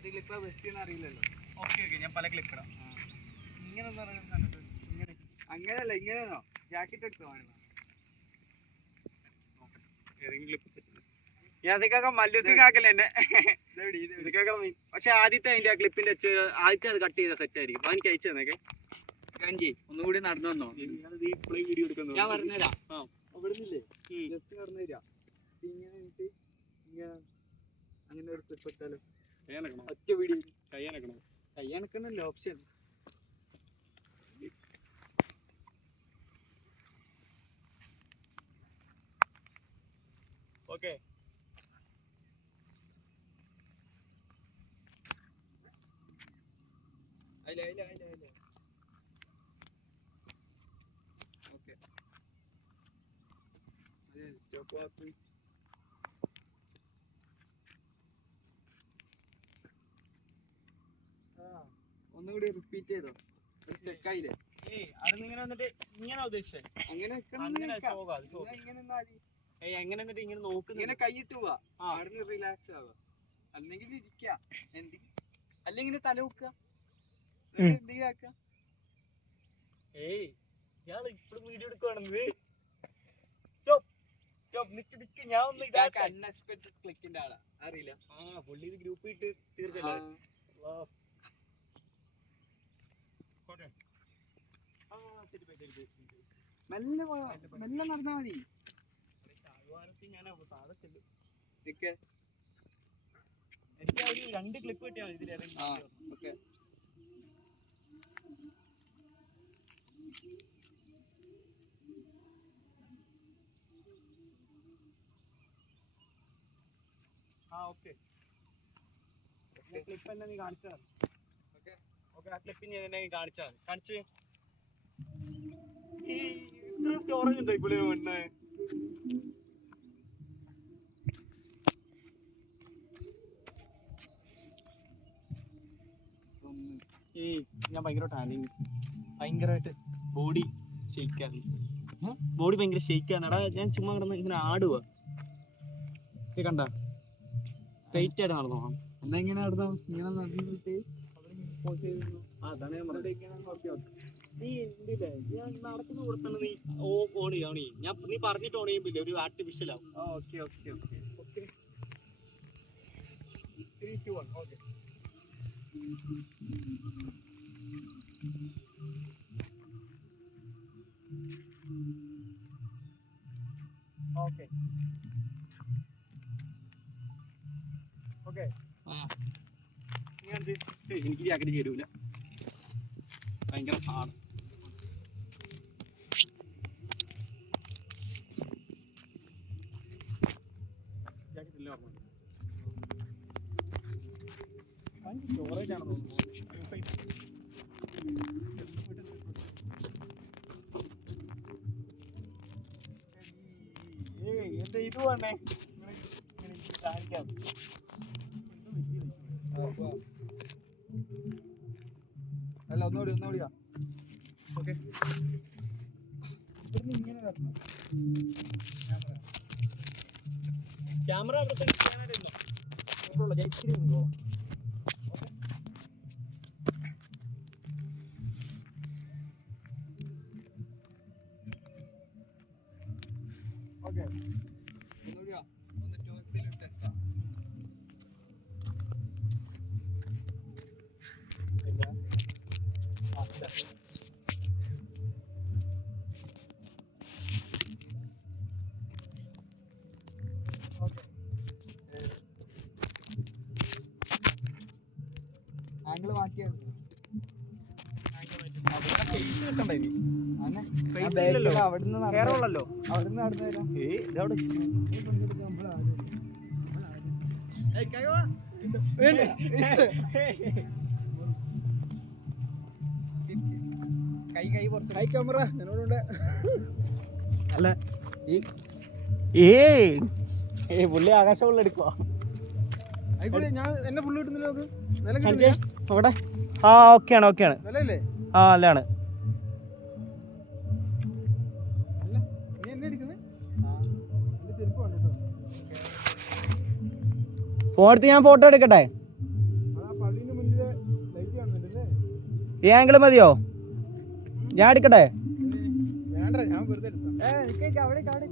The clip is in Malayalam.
ഏത് ക്ലിപ്പാ ബെസ്റ്റ് എന്ന് അറിയില്ലല്ലോ. ഓക്കെ ഞാൻ പല ക്ലിപ്പ് ഇടാം. ഇങ്ങനെ അങ്ങനെയല്ല, ഇങ്ങനെയാണോ? ജാക്കറ്റ് എടുത്തോ? പക്ഷെ ആദ്യത്തെ അതിന്റെ ക്ലിപ്പിന്റെ ആദ്യത്തെ അത് കട്ട് ചെയ്ത സെറ്റ് ആയിരിക്കും. എനിക്ക് അയച്ചു തന്നേക്കെ ഒന്നുകൂടി നടന്നു വന്നോ? വീഡിയോ എടുക്കുന്നു. ഞാൻ പറഞ്ഞുതരാം. അവിടുന്നില്ലേ ജസ്റ്റ് നടന്നു തരാം. ഇങ്ങനെ അങ്ങനെ ഒരു ക്ലിപ്പ് ഇട്ടാലോ? ഒറ്റ വീഡിയോ കയ്യണക്കണല്ലോ ഓപ്ഷൻ. ഓക്കെ ഒന്നുകൂടി റിപ്പീറ്റ് ചെയ്തോ? സ്റ്റെക്കായില്ലേ? അതിങ്ങനെ വന്നിട്ട് ഇങ്ങനെ ഉദ്ദേശിച്ചേ അങ്ങനെ എങ്ങനെ എന്നിട്ട് ഇങ്ങനെ നോക്കുന്നു. ഇങ്ങനെ കൈയിട്ട് പോവാ, അവിടെ റിലാക്സ് ആവുക. അല്ലെങ്കിൽ ഇരിക്ക, അല്ലെങ്കിൽ തല വെക്കുക. ഏയ് ഞാൻ ഇപ്പോഴും വീഡിയോ എടുക്കുവാണെന്ന്. ഞാൻ ഒന്ന് അൺഎക്സ്പെക്ടഡ് ക്ലിക്കിന്റെ ആളാ, അറിയില്ല. പുള്ളി ഇത് ഗ്രൂപ്പ് ഇട്ട് തീർക്കല്ലേ. മെല്ലെ നടന്നാ മതി. എനിക്ക് ഒരു 2 ക്ലിപ്പ് കിട്ടിയാൽ ഇതിലേറെ. ഓക്കെ ക്ലിപ്പ് തന്നെ നീ കാണിച്ചാൽ മതി. ഓക്കെ ആ ക്ലിപ്പിന് തന്നെ നീ കാണിച്ചാൽ മതി. കാണിച്ച് ഇത്ര സ്റ്റോറേജ് ഉണ്ടോ ഇപ്പോൾ മണ്ണേ? ഞാൻ ഭയങ്കരമായിട്ട് ബോഡി ഷെയ്ക്കാണ്. ബോഡി ഭയങ്കര ഷെയ്ക്കാണ്. ഞാൻ ചുമ്മാ കിടന്ന് ഇങ്ങനെ ആടുക. കണ്ട സ്ട്രൈറ്റ് ആയിട്ട് നടന്നോ? എന്നാ ഇങ്ങനെ നടന്നോ? ഇങ്ങനെ നടന്നിട്ട് അതാണ് ഞാൻ പറഞ്ഞത്. നീ എന്തില്ലേ ഞാൻ നടക്കുന്ന കൂടെ തന്നെ നീ ഓൺ ചെയ്യാം. നീ പറഞ്ഞിട്ട് ഓൺ ചെയ്യുമ്പില്ലേ ഒരു ആർട്ടിഫിഷ്യൽ ആവും. Okay 3, 2, 1 okay. എനിക്ക് ജാക്കറ്റ് ചേരൂല, ഭയങ്കര ഹാർഡ്. സ്റ്റോറേജ് ആണെന്ന് തോന്നുന്നു. ഇത് വേണേ കാണിക്കാം. അല്ല ഒന്നുകൂടി ഓക്കെ. ഇങ്ങനെ ക്യാമറ ജയിച്ചിരുന്നോ? ഓക്കെ ഒന്നുകൂടിയാ. ഒന്ന് 2x എടുത്താ ആംഗിള് മാറ്റിയാണ്. അവിടുന്ന് നടന്നു തരാം. കൈ പുറത്ത്. കൈ ക്യാമറ എന്നോടുണ്ട്. അല്ല പുള്ളി ആകാശമുള്ള എടുക്കുവാ. ഞാൻ എന്നെ ഫുള്ള് കിട്ടുന്നില്ല. നോക്കട്ടെ. ഓക്കെയാണ്. നല്ലല്ലേ? നല്ലതാണ്. ഫോൺ എടുത്ത് ഞാൻ ഫോട്ടോ എടുക്കട്ടെ? ഈ ആംഗിൾ മതിയോ? ഞാൻ എടുക്കട്ടെ? വേണ്ട, ഞാൻ വെറുതെ എടുക്കാം. അവിടെ